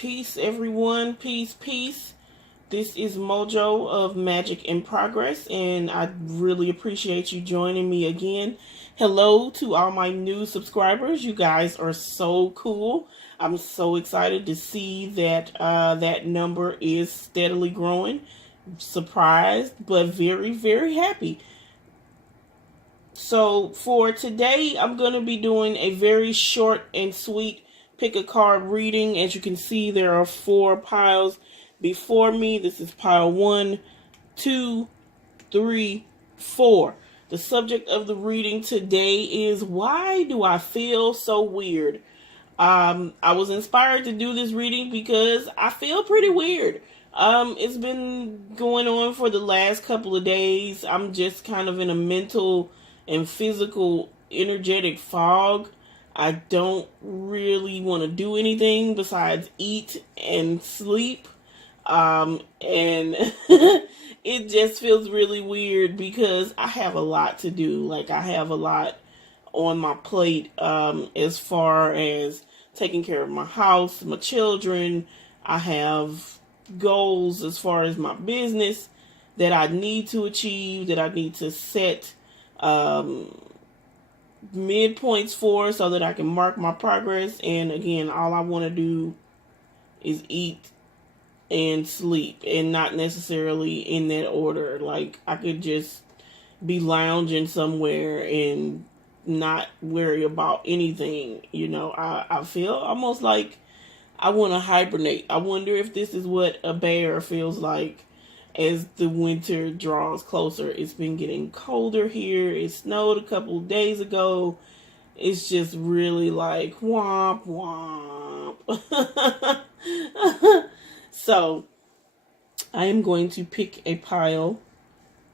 Peace, everyone. Peace, peace. This is Mojo of Magic in Progress, and I really appreciate you joining me again. Hello to all my new subscribers. You guys are so cool. I'm so excited to see that that number is steadily growing. Surprised, but very, very happy. So for today, I'm going to be doing a very short and sweet pick a card reading. As you can see, there are 4 piles before me. This is pile 1, 2, 3, 4. The subject of the reading today is, why do I feel so weird? I was inspired to do this reading because I feel pretty weird. It's been going on for the last couple of days. I'm just kind of in a mental and physical energetic fog. I don't really want to do anything besides eat and sleep. And it just feels really weird because I have a lot to do. Like, I have a lot on my plate, as far as taking care of my house, my children. I have goals as far as my business that I need to achieve, that I need to set, midpoints for, so that I can mark my progress. And again, all I want to do is eat and sleep, and not necessarily in that order. Like, I could just be lounging somewhere and not worry about anything. I feel almost like I want to hibernate. I wonder if this is what a bear feels like as the winter draws closer. It's been getting colder here. It snowed a couple of days ago. It's just really like womp womp. So I am going to pick a pile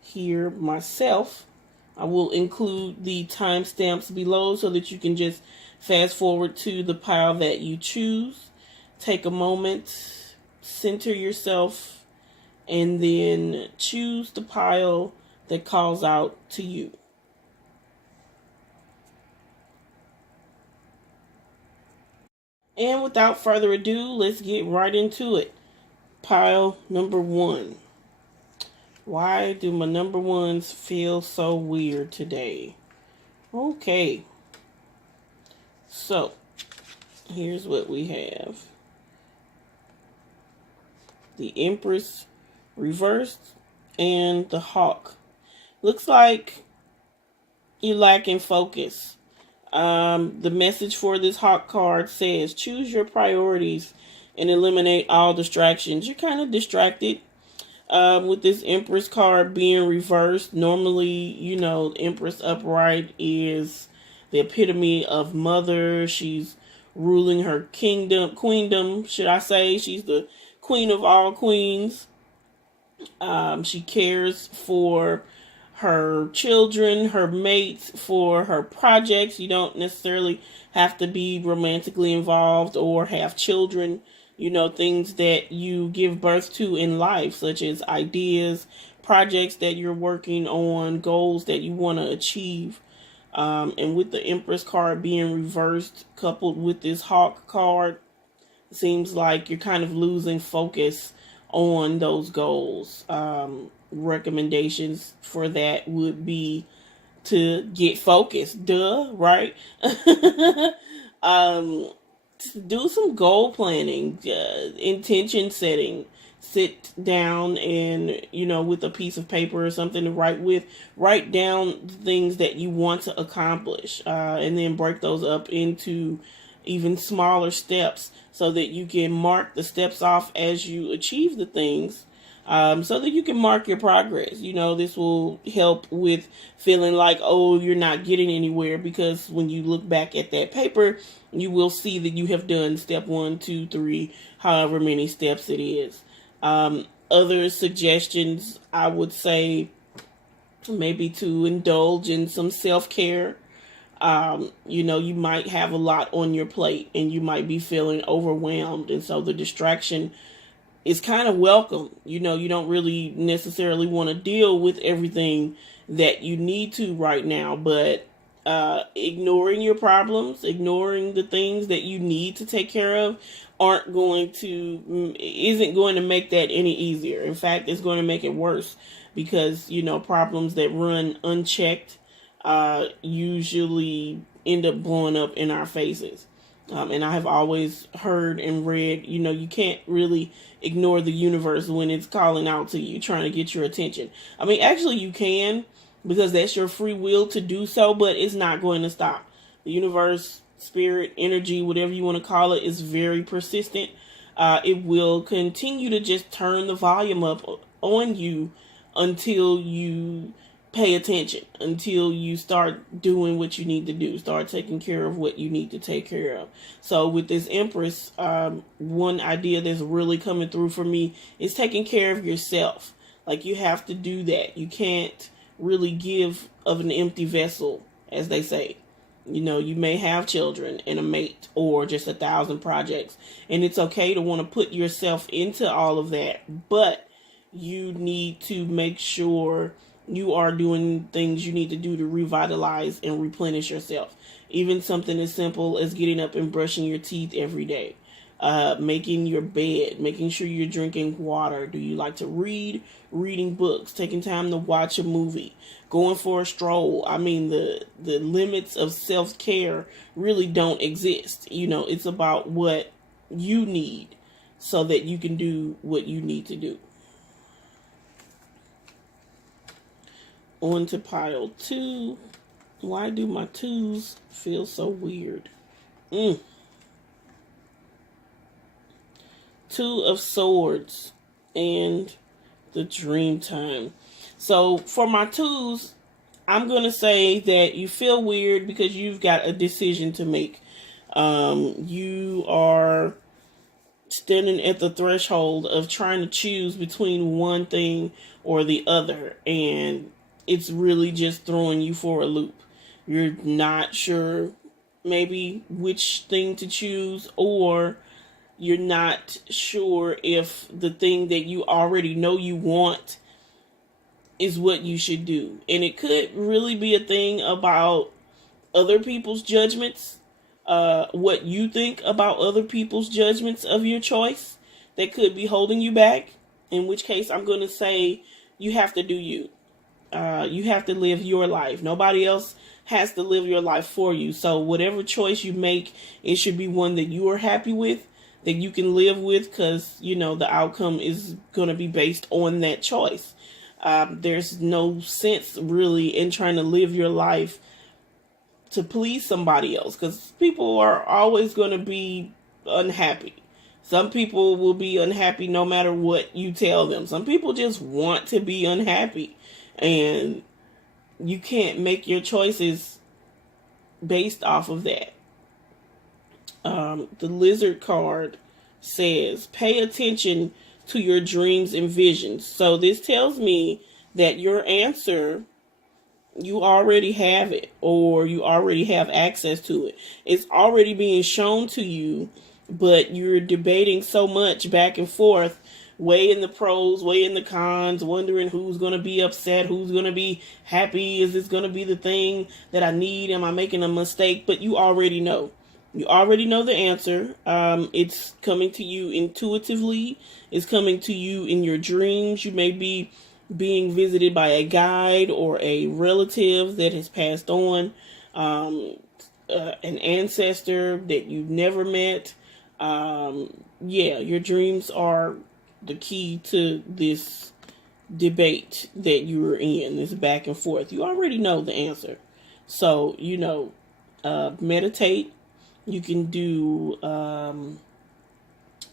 here myself. I will include the timestamps below so that you can just fast forward to the pile that you choose. Take a moment, center yourself, and then choose the pile that calls out to you. And without further ado, let's get right into it. Pile number 1. Why do my number 1s feel so weird today? Okay. So, here's what we have. The Empress reversed and the Hawk. Looks like you're lacking focus. The message for this Hawk card says, choose your priorities and eliminate all distractions. You're kind of distracted with this Empress card being reversed. Normally, Empress upright is the epitome of mother. She's ruling her queendom, should I say. She's the queen of all queens. She cares for her children, her mates, for her projects. You don't necessarily have to be romantically involved or have children. Things that you give birth to in life, such as ideas, projects that you're working on, goals that you want to achieve. And with the Empress card being reversed, coupled with this Hawk card, it seems like you're kind of losing focus on those goals. Recommendations for that would be to get focused. Duh, right? Do some goal planning, intention setting. Sit down and, with a piece of paper or something to write down things that you want to accomplish, and then break those up into even smaller steps so that you can mark the steps off as you achieve the things, so that you can mark your progress. This will help with feeling like, oh, you're not getting anywhere, because when you look back at that paper, you will see that you have done step 1, 2, 3, however many steps it is. Other suggestions, I would say, maybe to indulge in some self-care. You might have a lot on your plate and you might be feeling overwhelmed, and so the distraction is kind of welcome. You don't really necessarily want to deal with everything that you need to right now, but ignoring your problems, ignoring the things that you need to take care of isn't going to make that any easier. In fact, it's going to make it worse, because problems that run unchecked usually end up blowing up in our faces. And I have always heard and read, you can't really ignore the universe when it's calling out to you, trying to get your attention. I mean, actually you can, because that's your free will to do so, but it's not going to stop. The universe, spirit, energy, whatever you want to call it, is very persistent. It will continue to just turn the volume up on you until you pay attention, until you start doing what you need to do, start taking care of what you need to take care of. So with this Empress, one idea that's really coming through for me is taking care of yourself. Like, you have to do that. You can't really give of an empty vessel, as they say. You may have children and a mate, or just 1,000 projects, and it's okay to want to put yourself into all of that, but you need to make sure you are doing things you need to do to revitalize and replenish yourself. Even something as simple as getting up and brushing your teeth every day, making your bed, making sure you're drinking water. Do you like to read? Reading books, taking time to watch a movie, going for a stroll. I mean, the limits of self-care really don't exist. It's about what you need so that you can do what you need to do. On to pile 2. Why do my 2s feel so weird? 2 of Swords and the Dream Time. So for my 2s, I'm going to say that you feel weird because you've got a decision to make. You are standing at the threshold of trying to choose between one thing or the other, and it's really just throwing you for a loop. You're not sure maybe which thing to choose, or you're not sure if the thing that you already know you want is what you should do. And it could really be a thing about other people's judgments, what you think about other people's judgments of your choice that could be holding you back. In which case, I'm going to say you have to do you. You have to live your life. Nobody else has to live your life for you. So whatever choice you make, it should be one that you are happy with, that you can live with, because, the outcome is going to be based on that choice. There's no sense really in trying to live your life to please somebody else, because people are always going to be unhappy. Some people will be unhappy no matter what you tell them. Some people just want to be unhappy. And you can't make your choices based off of that. The Lizard card says, pay attention to your dreams and visions. So this tells me that your answer, you already have it, or you already have access to it. It's already being shown to you, but you're debating so much back and forth, weighing the pros, weighing the cons, wondering who's going to be upset, who's going to be happy. Is this going to be the thing that I need? Am I making a mistake? But you already know. You already know the answer. It's coming to you intuitively. It's coming to you in your dreams. You may be being visited by a guide or a relative that has passed on, an ancestor that you've never met. Your dreams are the key to this debate that you were in, this back and forth. You already know the answer. So, meditate. You can do,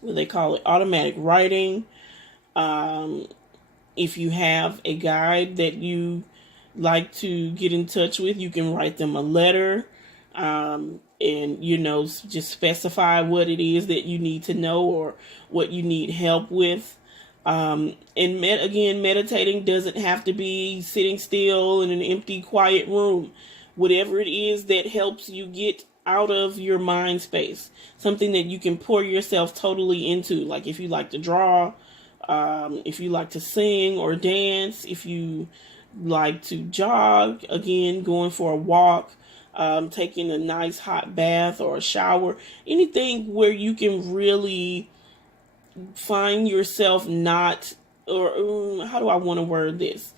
what they call it, automatic writing. If you have a guide that you like to get in touch with, you can write them a letter, and, just specify what it is that you need to know or what you need help with. Meditating doesn't have to be sitting still in an empty, quiet room. Whatever it is that helps you get out of your mind space, something that you can pour yourself totally into. Like if you like to draw, if you like to sing or dance, if you like to jog, again, going for a walk, taking a nice hot bath or a shower, anything where you can really find yourself not, or how do I want to word this?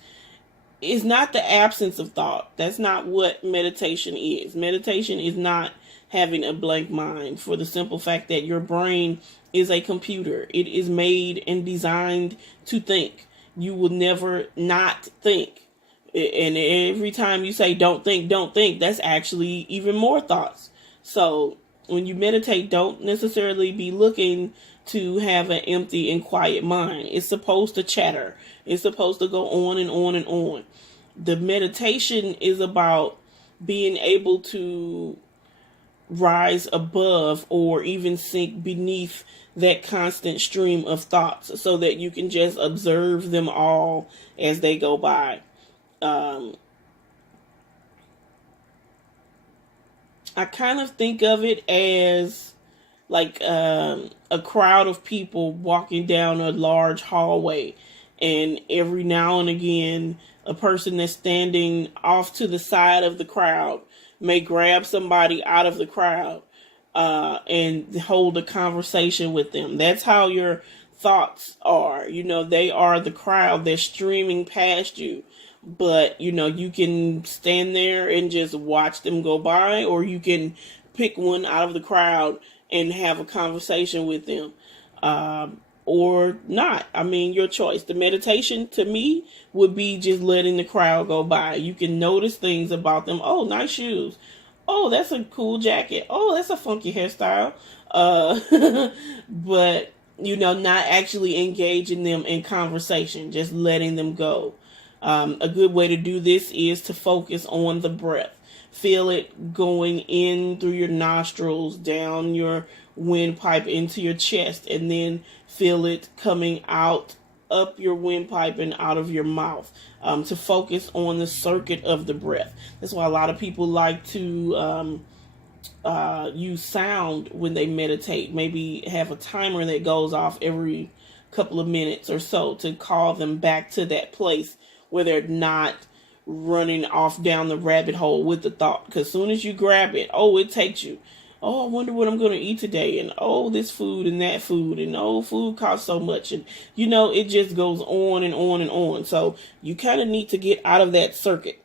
It's not the absence of thought. That's not what meditation is. Meditation is not having a blank mind, for the simple fact that your brain is a computer. It is made and designed to think. You will never not think. And every time you say don't think, that's actually even more thoughts. So when you meditate, don't necessarily be looking to have an empty and quiet mind. It's supposed to chatter. It's supposed to go on and on and on. The meditation is about being able to rise above or even sink beneath that constant stream of thoughts, so that you can just observe them all as they go by. I kind of think of it as like a crowd of people walking down a large hallway, and every now and again a person that's standing off to the side of the crowd may grab somebody out of the crowd and hold a conversation with them. That's how your thoughts are. They are the crowd that's streaming past you. But, you can stand there and just watch them go by, or you can pick one out of the crowd and have a conversation with them. Or not. I mean, your choice. The meditation to me would be just letting the crowd go by. You can notice things about them. Oh, nice shoes. Oh, that's a cool jacket. Oh, that's a funky hairstyle. But, not actually engaging them in conversation, just letting them go. A good way to do this is to focus on the breath. Feel it going in through your nostrils, down your windpipe into your chest, and then feel it coming out up your windpipe and out of your mouth. To focus on the circuit of the breath. That's why a lot of people like to use sound when they meditate. Maybe have a timer that goes off every couple of minutes or so to call them back to that place where they're not running off down the rabbit hole with the thought. Because as soon as you grab it, it takes you. Oh, I wonder what I'm going to eat today. And this food and that food. And food costs so much. And, it just goes on and on and on. So you kind of need to get out of that circuit.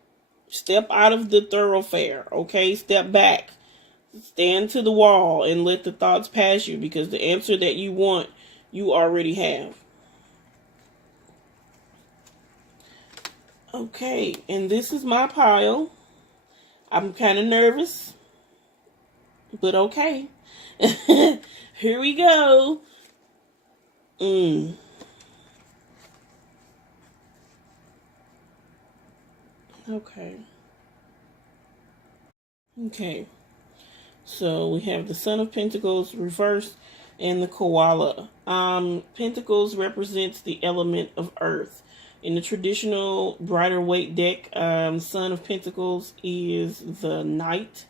Step out of the thoroughfare. Okay? Step back. Stand to the wall and let the thoughts pass you. Because the answer that you want, you already have. Okay, and this is my pile. I'm kind of nervous, but okay. Here we go. Okay. So we have the Son of Pentacles reversed and the Koala. Pentacles represents the element of earth. In the traditional Rider-Waite deck, Son of Pentacles is the Knight,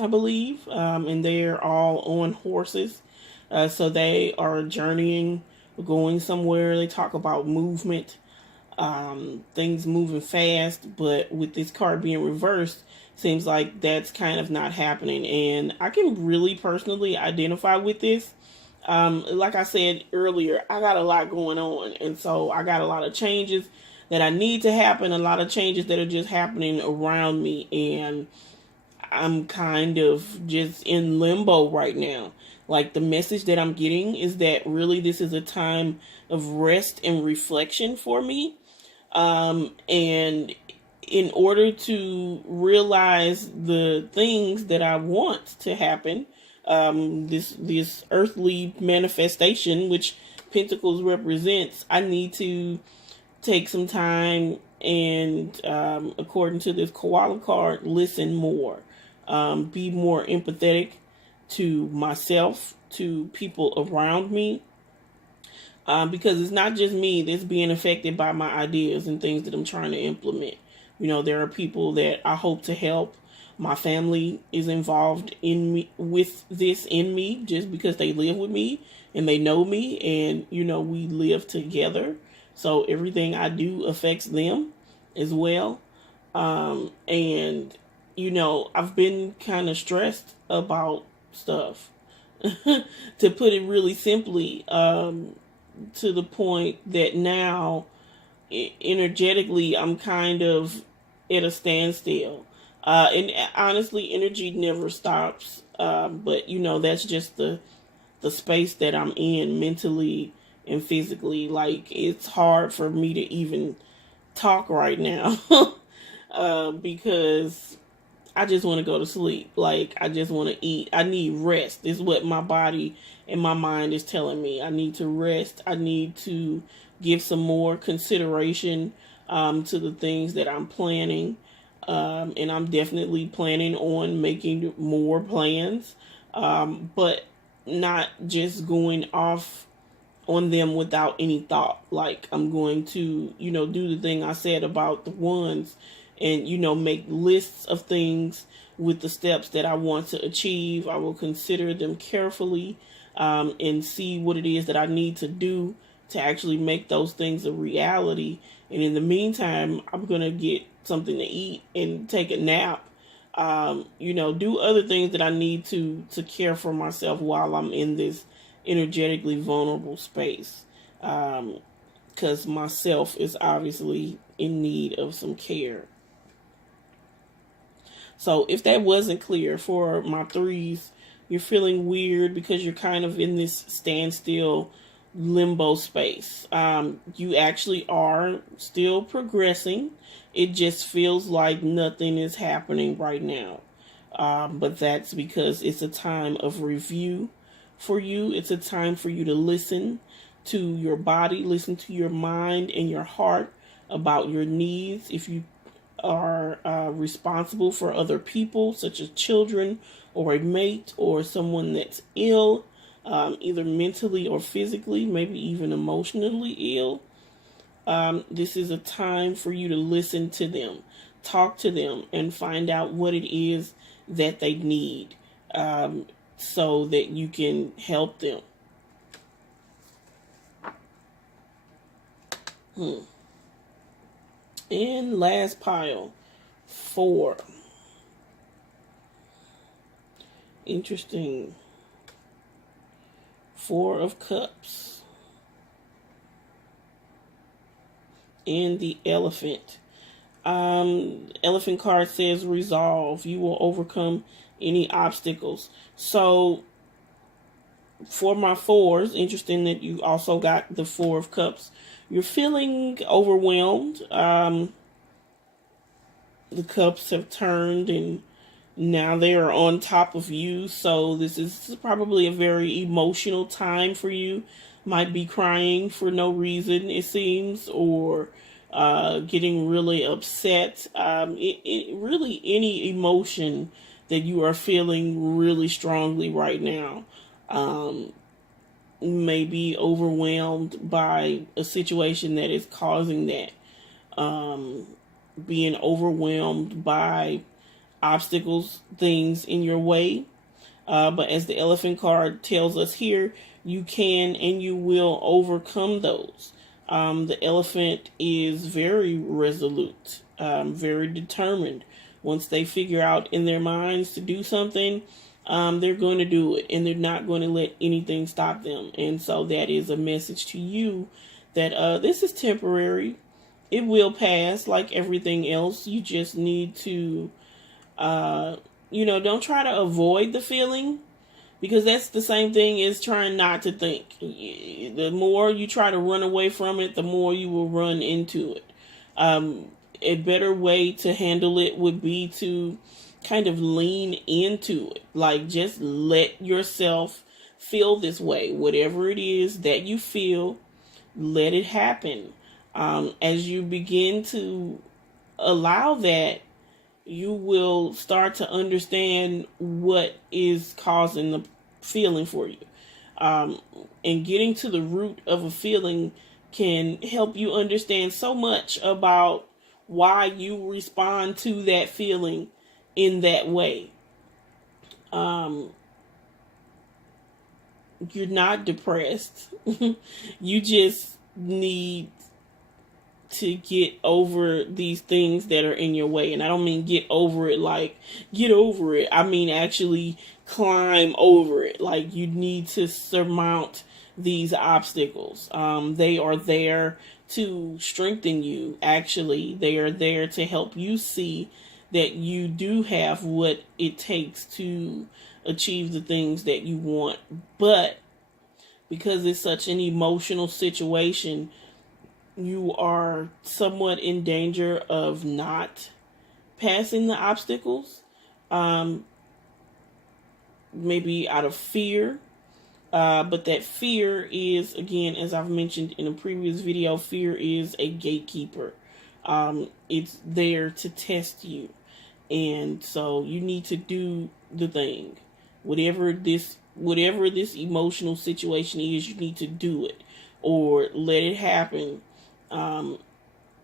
I believe. And they're all on horses. So they are journeying, going somewhere. They talk about movement, things moving fast. But with this card being reversed, seems like that's kind of not happening. And I can really personally identify with this. Like I said earlier, I got a lot going on, and so I got a lot of changes that I need to happen, a lot of changes that are just happening around me, and I'm kind of just in limbo right now. Like, the message that I'm getting is that really this is a time of rest and reflection for me, and in order to realize the things that I want to happen, this earthly manifestation, which Pentacles represents, I need to take some time and, according to this Koala card, listen more, be more empathetic to myself, to people around me, because it's not just me that's being affected by my ideas and things that I'm trying to implement. There are people that I hope to help. My family is involved in me with this in me just because they live with me and they know me, and we live together. So everything I do affects them as well. And I've been kind of stressed about stuff, to put it really simply, to the point that now, energetically, I'm kind of at a standstill. And honestly, energy never stops. But that's just the space that I'm in mentally and physically. Like, it's hard for me to even talk right now, because I just want to go to sleep. Like, I just want to eat. I need rest. This is what my body and my mind is telling me. I need to rest. I need to give some more consideration, to the things that I'm planning. And I'm definitely planning on making more plans, but not just going off on them without any thought. Like, I'm going to, do the thing I said about the ones, and, make lists of things with the steps that I want to achieve. I will consider them carefully, and see what it is that I need to do to actually make those things a reality. And in the meantime, I'm going to get something to eat and take a nap. Do other things that I need to care for myself while I'm in this energetically vulnerable space. Because myself is obviously in need of some care. So if that wasn't clear for my threes, you're feeling weird because you're kind of in this standstill limbo space. You actually are still progressing. It just feels like nothing is happening right now. But that's because it's a time of review for you. It's a time for you to listen to your body, listen to your mind and your heart about your needs. If you are responsible for other people, such as children or a mate or someone that's ill, either mentally or physically, maybe even emotionally ill, this is a time for you to listen to them, talk to them, and find out what it is that they need, so that you can help them. And last pile, 4. Interesting. 4 of Cups. And the Elephant. Elephant card says resolve. You will overcome any obstacles. So for my 4s, interesting that you also got the 4 of Cups. You're feeling overwhelmed. The cups have turned and now they are on top of you. So this is probably a very emotional time for you. Might be crying for no reason, it seems, or getting really upset. Really any emotion that you are feeling really strongly right now. May be overwhelmed by a situation that is causing that. Being overwhelmed by obstacles, things in your way. But as the Elephant card tells us here, you can and you will overcome those. The Elephant is very resolute, very determined. Once they figure out in their minds to do something, they're going to do it, and they're not going to let anything stop them. And so that is a message to you that this is temporary. It will pass like everything else. You just need to, don't try to avoid the feeling, because that's the same thing as trying not to think. The more you try to run away from it, the more you will run into it. A better way to handle it would be to kind of lean into it. Like, just let yourself feel this way. Whatever it is that you feel, let it happen. As you begin to allow that, you will start to understand what is causing the feeling for you. And getting to the root of a feeling can help you understand so much about why you respond to that feeling in that way. You're not depressed. You just need to get over these things that are in your way. And I don't mean get over it like get over it. I mean actually climb over it. Like you need to surmount these obstacles. They are there to strengthen you. Actually, they are there to help you see that you do have what it takes to achieve the things that you want. But because it's such an emotional situation, you are somewhat in danger of not passing the obstacles. Maybe out of fear. But that fear is, again, as I've mentioned in a previous video, fear is a gatekeeper. It's there to test you. And so you need to do the thing. Whatever this emotional situation is, you need to do it or let it happen. And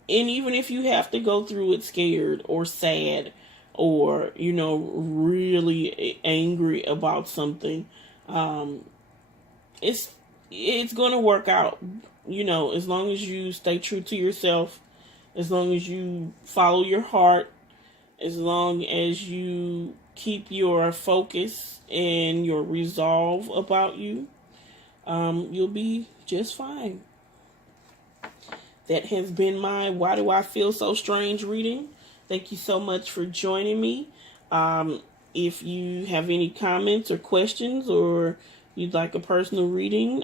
even if you have to go through it scared or sad or, really angry about something, it's going to work out, as long as you stay true to yourself, as long as you follow your heart, as long as you keep your focus and your resolve about you, you'll be just fine. That has been my Why Do I Feel So Strange reading. Thank you so much for joining me. If you have any comments or questions or you'd like a personal reading,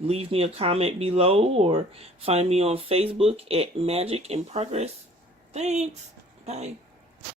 leave me a comment below or find me on Facebook at Magic in Progress. Thanks. Bye.